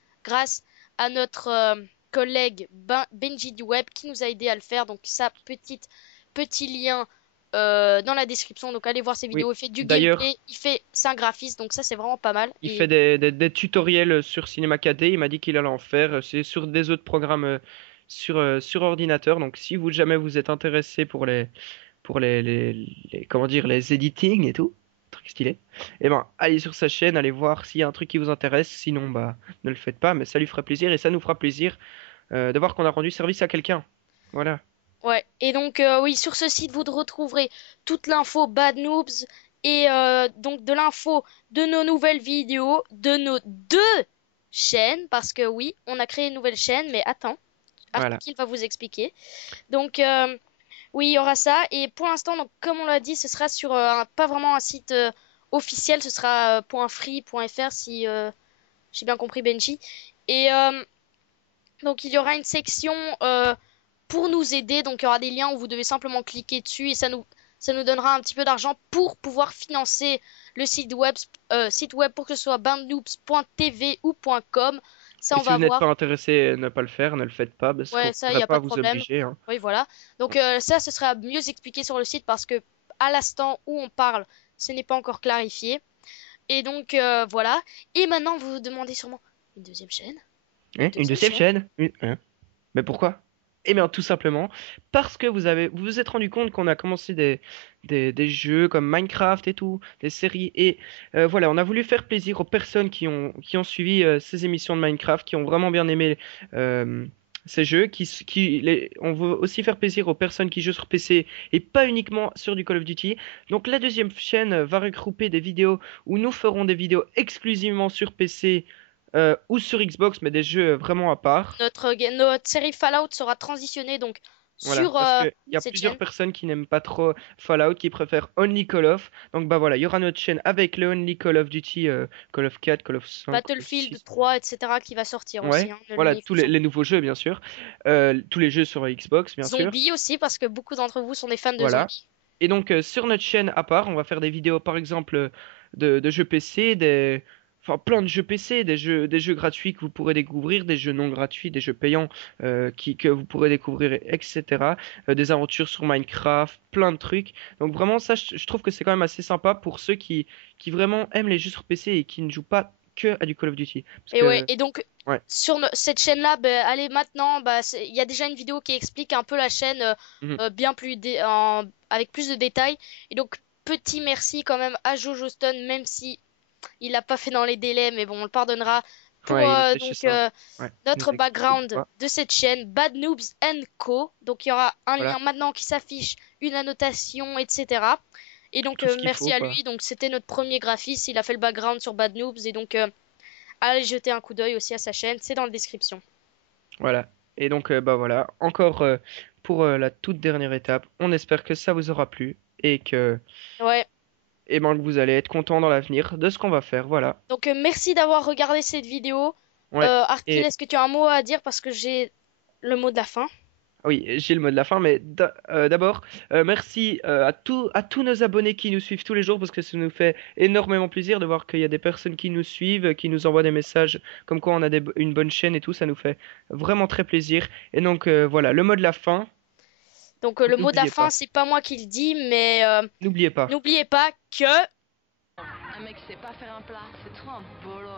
à notre collègue Benji du web qui nous a aidé à le faire. Donc sa petit lien dans la description. Donc allez voir ses Oui. vidéos. Il fait du D'ailleurs, gameplay, c'est un graphiste, donc ça c'est vraiment pas mal. il Et fait des tutoriels sur Cinema 4D. Il m'a dit qu'il allait en faire. C'est sur des autres programmes sur ordinateur. Donc, si vous jamais vous êtes intéressé pour comment dire, les editing et tout, truc stylé, eh ben, allez sur sa chaîne, allez voir s'il y a un truc qui vous intéresse. Sinon, bah, ne le faites pas. Mais ça lui fera plaisir et ça nous fera plaisir de voir qu'on a rendu service à quelqu'un. Voilà. ouais, et donc oui, sur ce site vous retrouverez toute l'info Bad Noobs et donc de l'info de nos nouvelles vidéos, de nos 2 chaînes, parce que oui, on a créé une nouvelle chaîne, mais attends, Voilà. Arkil va vous expliquer. Donc oui, il y aura ça. Et pour l'instant, donc, comme on l'a dit, ce sera sur pas vraiment un site officiel, ce sera .free.fr si j'ai bien compris Benji. Et donc il y aura une section pour nous aider. Donc il y aura des liens où vous devez simplement cliquer dessus et ça nous donnera un petit peu d'argent pour pouvoir financer le site web pour que ce soit bandloops.tv ou .com. Ça, Et on si vous va n'êtes voir. pas intéressé, ne pas le faire, ne le faites pas, parce qu'on Ouais, ne ça, il n'y pourrait a pas pas de vous problème. obliger. Hein. Oui, voilà. Donc ça, ce sera mieux expliqué sur le site parce que à l'instant où on parle, ce n'est pas encore clarifié. Et donc voilà. Et maintenant vous vous demandez sûrement une deuxième chaîne? Hein, une deuxième chaîne? Hein. Mais pourquoi? Eh bien, tout simplement parce que vous vous êtes rendu compte qu'on a commencé des jeux comme Minecraft et tout, des séries. Et voilà, on a voulu faire plaisir aux personnes qui ont suivi ces émissions de Minecraft, qui ont vraiment bien aimé euh, ces jeux. On veut aussi faire plaisir aux personnes qui jouent sur PC et pas uniquement sur du Call of Duty. Donc, la deuxième chaîne va regrouper des vidéos où nous ferons des vidéos exclusivement sur PC ou sur Xbox, mais des jeux vraiment à part. Notre série Fallout sera transitionnée donc Voilà, sur parce qu'il y a cette plusieurs chaîne. personnes qui n'aiment pas trop Fallout, qui préfèrent Only Call of. Donc bah voilà, il y aura notre chaîne avec le Only Call of Duty, Call of 4, Call of 5, Call of Battlefield 6. 3, etc. qui va sortir aussi, Ouais, hein, ne le voilà, néglige pas. les nouveaux jeux, bien sûr. Tous les jeux sur Xbox, bien sûr. Zombies aussi, parce que beaucoup d'entre vous sont des fans de Voilà. zombies. Et donc sur notre chaîne à part, on va faire des vidéos par exemple de jeux PC, enfin plein de jeux PC, des jeux gratuits que vous pourrez découvrir, des jeux non gratuits, des jeux payants que vous pourrez découvrir, etc. Des aventures sur Minecraft, plein de trucs. Donc vraiment ça, je trouve que c'est quand même assez sympa pour ceux qui vraiment aiment les jeux sur PC et qui ne jouent pas que à du Call of Duty. Parce Et ouais, que et donc ouais. sur cette chaîne-là, ben, allez maintenant, bah, il y a déjà une vidéo qui explique un peu la chaîne Mhm. bien plus avec plus de détails. Et donc petit merci quand même à Jojo Stone, même si il l'a pas fait dans les délais, mais bon, on le pardonnera pour Ouais, il a séché ça. Ouais, il nous notre a expliqué background pourquoi. de cette chaîne, Bad Noobs Co. Donc il y aura un lien Voilà, maintenant qui s'affiche, une annotation, etc. Et donc tout ce qu'il merci faut à quoi. lui. Donc c'était notre premier graphiste, il a fait le background sur Bad Noobs et donc allez jeter un coup d'œil aussi à sa chaîne, c'est dans la description. Voilà. Et donc, bah voilà, encore pour la toute dernière étape, on espère que ça vous aura plu et Ouais. et ben, que vous allez être content dans l'avenir de ce qu'on va faire. Voilà. Donc merci d'avoir regardé cette vidéo. Ouais. Arkil, Et est-ce que tu as un mot à dire parce que j'ai le mot de la fin? oui, j'ai le mot de la fin, mais d'abord, merci à tous nos abonnés qui nous suivent tous les jours parce que ça nous fait énormément plaisir de voir qu'il y a des personnes qui nous suivent, qui nous envoient des messages comme quoi on a une bonne chaîne et tout. Ça nous fait vraiment très plaisir. Et donc, voilà, le mot de la fin, Donc le mot de la n'oubliez fin, pas. c'est pas moi qui le dis, mais N'oubliez pas. n'oubliez pas que Un mec qui sait pas faire un plat, c'est trop un bolo.